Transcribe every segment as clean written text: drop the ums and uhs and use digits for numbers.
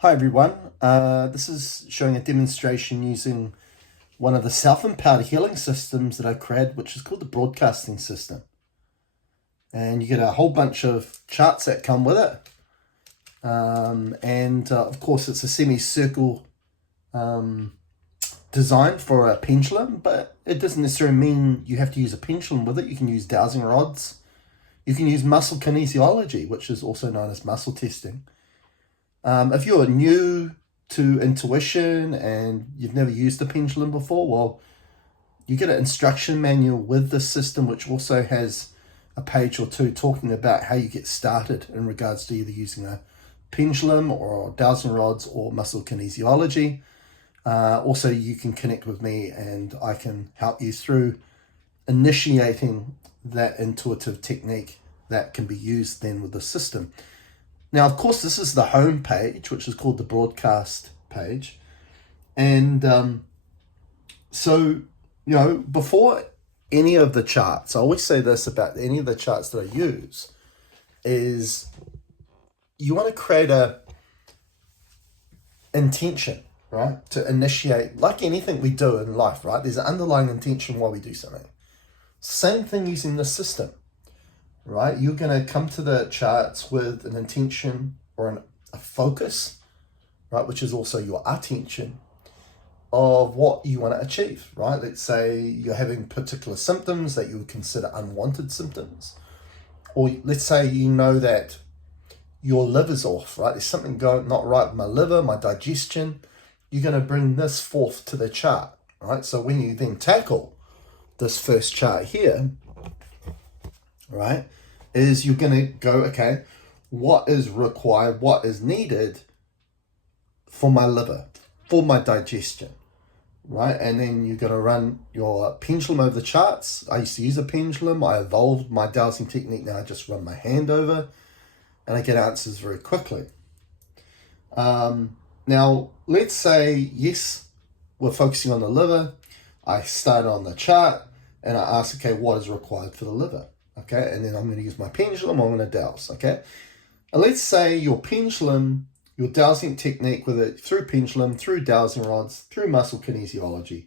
Hi everyone, this is showing a demonstration using one of the self-empowered healing systems that I created, which is called the broadcasting system. And you get a whole bunch of charts that come with it. Of course it's a semicircle design for a pendulum, but it doesn't necessarily mean you have to use a pendulum with it. You can use dowsing rods. You can use muscle kinesiology, which is also known as muscle testing. If you're new to intuition and you've never used a pendulum before, well, you get an instruction manual with this system, which also has a page or two talking about how you get started in regards to either using a pendulum or dowsing rods or muscle kinesiology. Also, you can connect with me and I can help you through initiating that intuitive technique that can be used then with the system. Now, of course, this is the home page, which is called the broadcast page. And before any of the charts, I always say this about any of the charts that I use, is you want to create a intention, right? To initiate, like anything we do in life, right? There's an underlying intention why we do something. Same thing using the system. Right, you're going to come to the charts with an intention or a focus, right, which is also your attention of what you want to achieve, right? Let's say you're having particular symptoms that you would consider unwanted symptoms, or let's say you know that your liver's off, right? There's something going not right with my liver, my digestion. You're going to bring this forth to the chart, right? So when you then tackle this first chart here, right, is you're going to go, okay, what is required, what is needed for my liver, for my digestion, right? And then you're going to run your pendulum over the charts. I used to use a pendulum. I evolved my dowsing technique. Now I just run my hand over and I get answers very quickly. Now, let's say, yes, we're focusing on the liver. I start on the chart and I ask, okay, what is required for the liver? Okay, and then I'm going to use my pendulum, I'm going to dowse, okay? And let's say your pendulum, your dowsing technique with it through pendulum, through dowsing rods, through muscle kinesiology,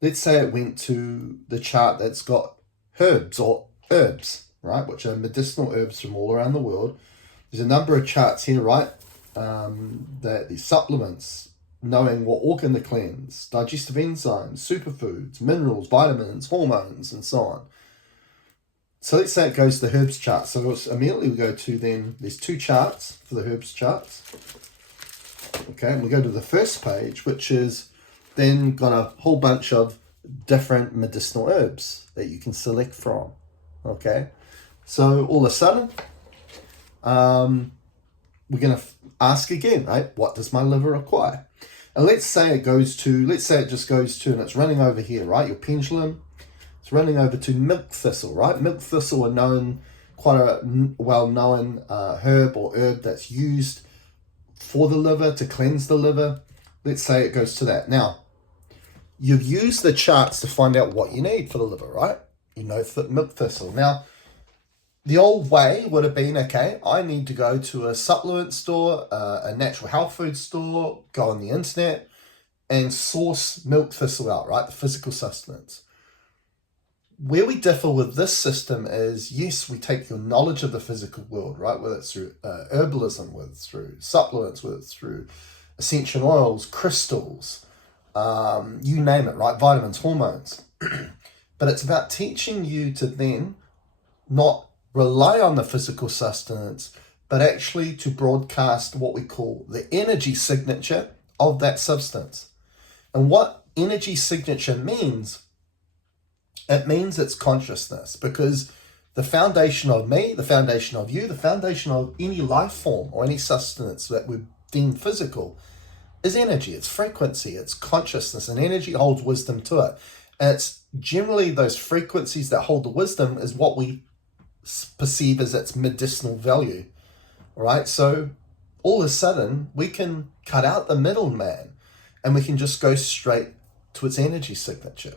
let's say it went to the chart that's got herbs or herbs, right, which are medicinal herbs from all around the world. There's a number of charts here, right, that these supplements, knowing what organ to cleanse, digestive enzymes, superfoods, minerals, vitamins, hormones, and so on. So let's say it goes to the herbs chart. So immediately we go to then, there's two charts for the herbs charts. Okay, and we go to the first page, which is then got a whole bunch of different medicinal herbs that you can select from. Okay, so all of a sudden, we're going to ask again, right? What does my liver require? And let's say it just goes to, and it's running over here, right? Your pendulum. Running over to milk thistle, right? Milk thistle are quite a well-known herb or herb that's used for the liver, to cleanse the liver. Let's say it goes to that. Now, you've used the charts to find out what you need for the liver, right? You know, milk thistle. Now, the old way would have been, okay, I need to go to a supplement store, a natural health food store, go on the internet, and source milk thistle out, right? The physical sustenance. Where we differ with this system is, yes, we take your knowledge of the physical world, right? Whether it's through herbalism, whether it's through supplements, whether it's through essential oils, crystals, you name it, right? Vitamins, hormones. But it's about teaching you to then not rely on the physical sustenance, but actually to broadcast what we call the energy signature of that substance. And what energy signature means, it means it's consciousness, because the foundation of me, the foundation of you, the foundation of any life form or any sustenance that we deem physical is energy. It's frequency, it's consciousness, and energy holds wisdom to it. And it's generally those frequencies that hold the wisdom is what we perceive as its medicinal value, right? So all of a sudden we can cut out the middleman and we can just go straight to its energy signature.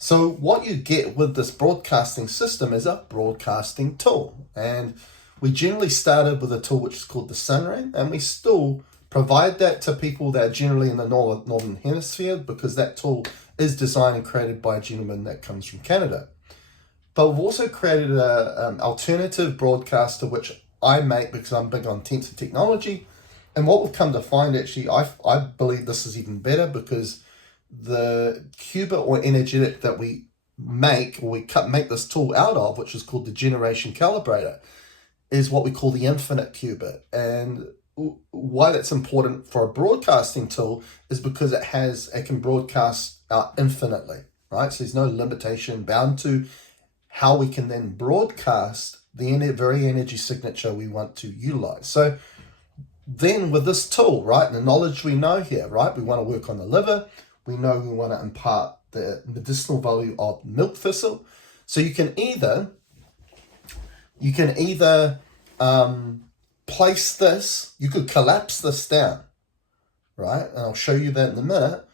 So what you get with this broadcasting system is a broadcasting tool. And we generally started with a tool which is called the Sun Ring, and we still Provide that to people that are generally in the northern hemisphere, because that tool is designed and created by a gentleman that comes from Canada. But we've also created an alternative broadcaster, which I make because I'm big on tensor technology. And what we've come to find, actually, I believe this is even better, because the qubit or energetic that we make, or make this tool out of, which is called the generation calibrator, is what we call the infinite qubit. And why that's important for a broadcasting tool is because it can broadcast out infinitely, right? So there's no limitation bound to how we can then broadcast the very energy signature we want to utilize. So then with this tool, right, the knowledge we know here, right, we want to work on the liver. We know we want to impart the medicinal value of milk thistle. So you can either place this, you could collapse this down, right? And I'll show you that in a minute.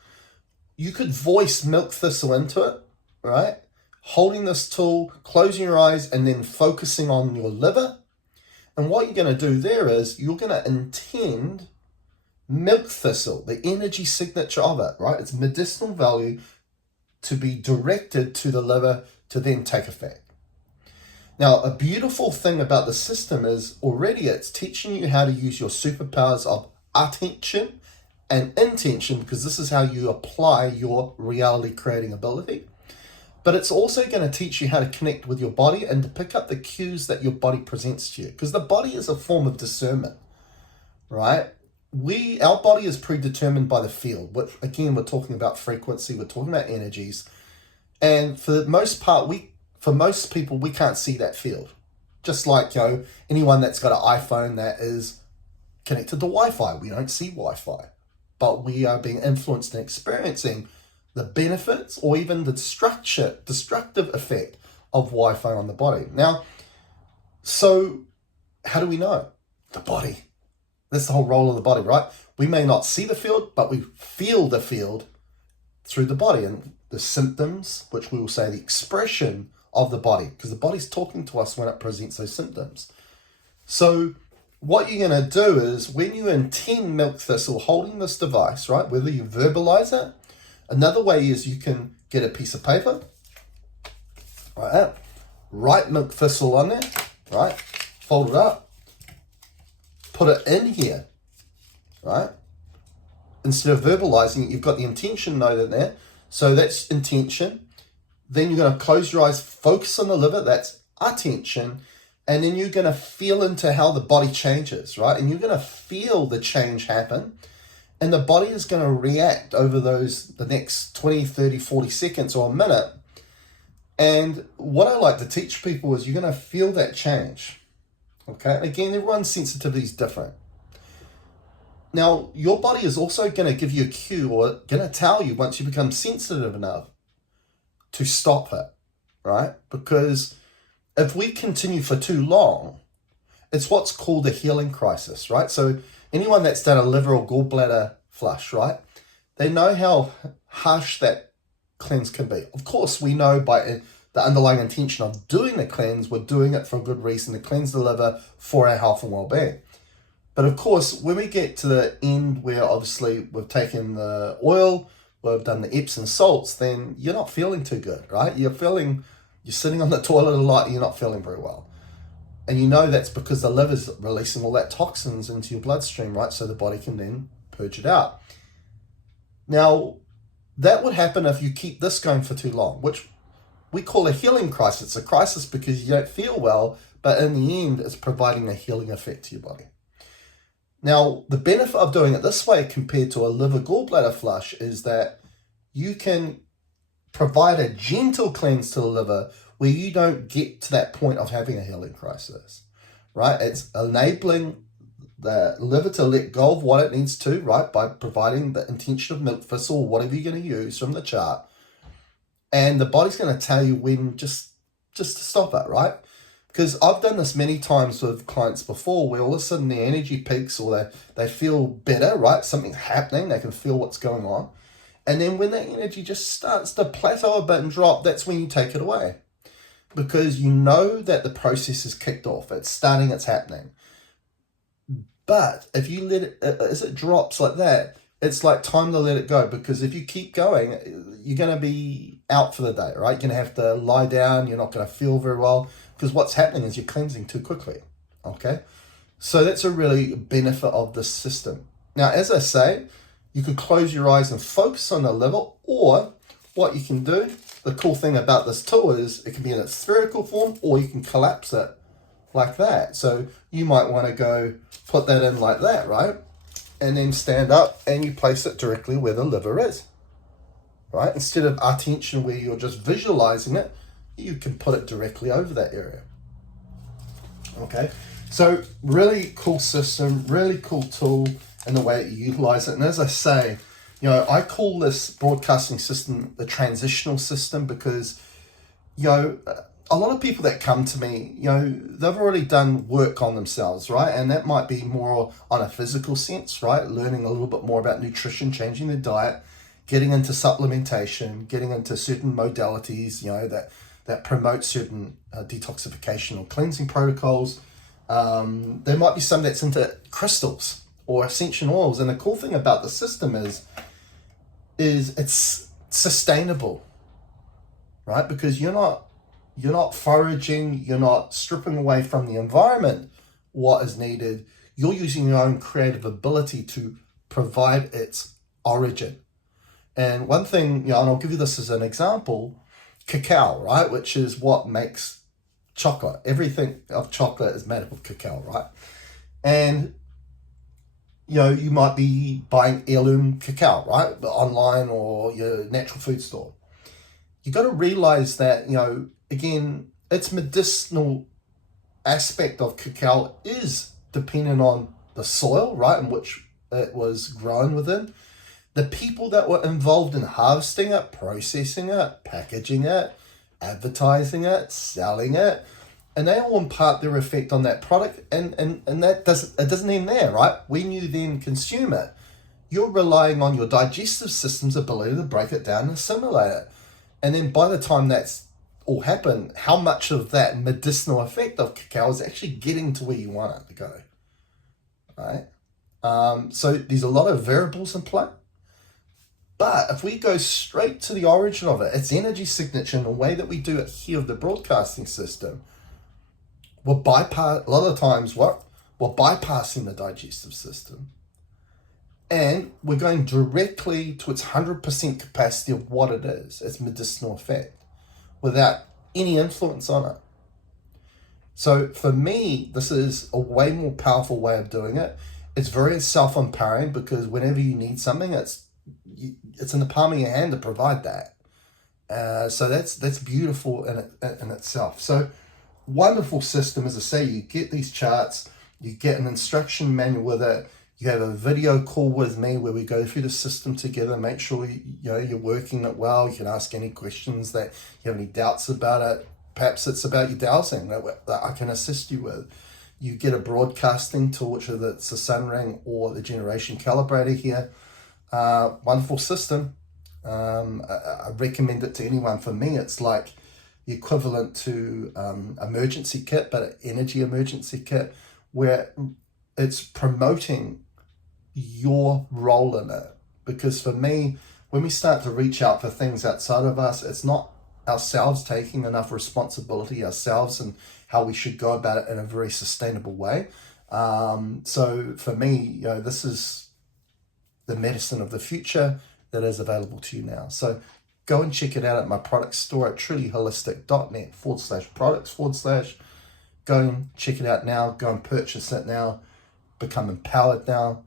You could voice milk thistle into it, right? Holding this tool, closing your eyes, and then focusing on your liver. And what you're going to do there is you're going to intend milk thistle, the energy signature of it, right? Its medicinal value to be directed to the liver to then take effect. Now, a beautiful thing about the system is already it's teaching you how to use your superpowers of attention and intention, because this is how you apply your reality creating ability. But it's also going to teach you how to connect with your body and to pick up the cues that your body presents to you, because the body is a form of discernment, right? Our body is predetermined by the field, which again, we're talking about frequency, we're talking about energies. And for the most part, for most people, we can't see that field. Just like, anyone that's got an iPhone that is connected to Wi-Fi, we don't see Wi-Fi, but we are being influenced and experiencing the benefits or even the destructive effect of Wi-Fi on the body. Now, so how do we know? The body. That's the whole role of the body, right? We may not see the field, but we feel the field through the body, and the symptoms, which we will say the expression of the body, because the body's talking to us when it presents those symptoms. So what you're going to do is, when you intend milk thistle holding this device, right, whether you verbalize it, another way is you can get a piece of paper, right, write milk thistle on there, right, fold it up, put it in here, right? Instead of verbalizing it, you've got the intention note in there. So that's intention. Then you're going to close your eyes, focus on the liver, that's attention. And then you're going to feel into how the body changes, right? And you're going to feel the change happen. And the body is going to react over the next 20, 30, 40 seconds or a minute. And what I like to teach people is you're going to feel that change. Okay, again, everyone's sensitivity is different. Now, your body is also going to give you a cue, or going to tell you once you become sensitive enough to stop it, right? Because if we continue for too long, it's what's called a healing crisis, right? So anyone that's done a liver or gallbladder flush, right? They know how harsh that cleanse can be. Of course, we know by the underlying intention of doing the cleanse, we're doing it for a good reason, to cleanse the liver for our health and well-being. But of course, when we get to the end where obviously we've taken the oil, we've done the Epsom salts, then you're not feeling too good, right? You're sitting on the toilet a lot and you're not feeling very well. And you know that's because the liver's releasing all that toxins into your bloodstream, right? So the body can then purge it out. Now, that would happen if you keep this going for too long, which we call a healing crisis. It's a crisis because you don't feel well, but in the end, it's providing a healing effect to your body. Now, the benefit of doing it this way compared to a liver gallbladder flush is that you can provide a gentle cleanse to the liver where you don't get to that point of having a healing crisis, right? It's enabling the liver to let go of what it needs to, right, by providing the intention of milk thistle or whatever you're going to use from the chart. And the body's going to tell you when just to stop it, right? Because I've done this many times with clients before where all of a sudden their energy peaks or they feel better, right? Something's happening, they can feel what's going on. And then when that energy just starts to plateau a bit and drop, that's when you take it away. Because you know that the process is kicked off. It's starting, it's happening. But if you let it, as it drops like that, it's like time to let it go, because if you keep going, you're going to be out for the day, right? You're going to have to lie down. You're not going to feel very well, because what's happening is you're cleansing too quickly, okay? So that's a really benefit of this system. Now, as I say, you could close your eyes and focus on the liver, or what you can do, the cool thing about this tool is it can be in its spherical form, or you can collapse it like that. So you might want to go put that in like that, right? And then stand up and you place it directly where the liver is, right? Instead of attention where you're just visualizing it, you can put it directly over that area. Okay, so really cool system, really cool tool in the way that you utilize it. And as I say, I call this broadcasting system the transitional system, because, a lot of people that come to me, they've already done work on themselves, right? And that might be more on a physical sense, right? Learning a little bit more about nutrition, changing their diet, getting into supplementation, getting into certain modalities, that promote certain detoxification or cleansing protocols. There might be some that's into crystals or essential oils. And the cool thing about the system is it's sustainable, right? Because you're not foraging, you're not stripping away from the environment what is needed. You're using your own creative ability to provide its origin. And one thing, and I'll give you this as an example, cacao, right? Which is what makes chocolate. Everything of chocolate is made up of cacao, right? And, you might be buying heirloom cacao, right? Online or your natural food store. You got to realize that, again, its medicinal aspect of cacao is dependent on the soil, right, in which it was grown within, the people that were involved in harvesting it, processing it, packaging it, advertising it, selling it, and they all impart their effect on that product. And that doesn't end there, right? When you then consume it, you're relying on your digestive system's ability to break it down and assimilate it. And then by the time that's all happened, how much of that medicinal effect of cacao is actually getting to where you want it to go, right? So there's a lot of variables in play. But if we go straight to the origin of it, its energy signature, and the way that we do it here with the broadcasting system, a lot of times we're bypassing the digestive system. And we're going directly to its 100% capacity of what it is, its medicinal effect, without any influence on it. So for me, this is a way more powerful way of doing it. It's very self-empowering, because whenever you need something, it's in the palm of your hand to provide that. So that's beautiful in itself. So wonderful system. As I say, you get these charts, you get an instruction manual with it. You have a video call with me where we go through the system together, make sure you're working it well. You can ask any questions that you have any doubts about it. Perhaps it's about your dowsing that I can assist you with. You get a broadcasting tool, which is the Sunring or the Generation Calibrator here. Wonderful system. I recommend it to anyone. For me, it's like the equivalent to emergency kit, but an energy emergency kit, where it's promoting your role in it. Because for me, when we start to reach out for things outside of us, it's not ourselves taking enough responsibility ourselves and how we should go about it in a very sustainable way. So for me, this is the medicine of the future that is available to you now. So go and check it out at my product store at trulyholistic.net/products/ Go and check it out now. Go and purchase it now. Become empowered now.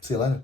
See you later.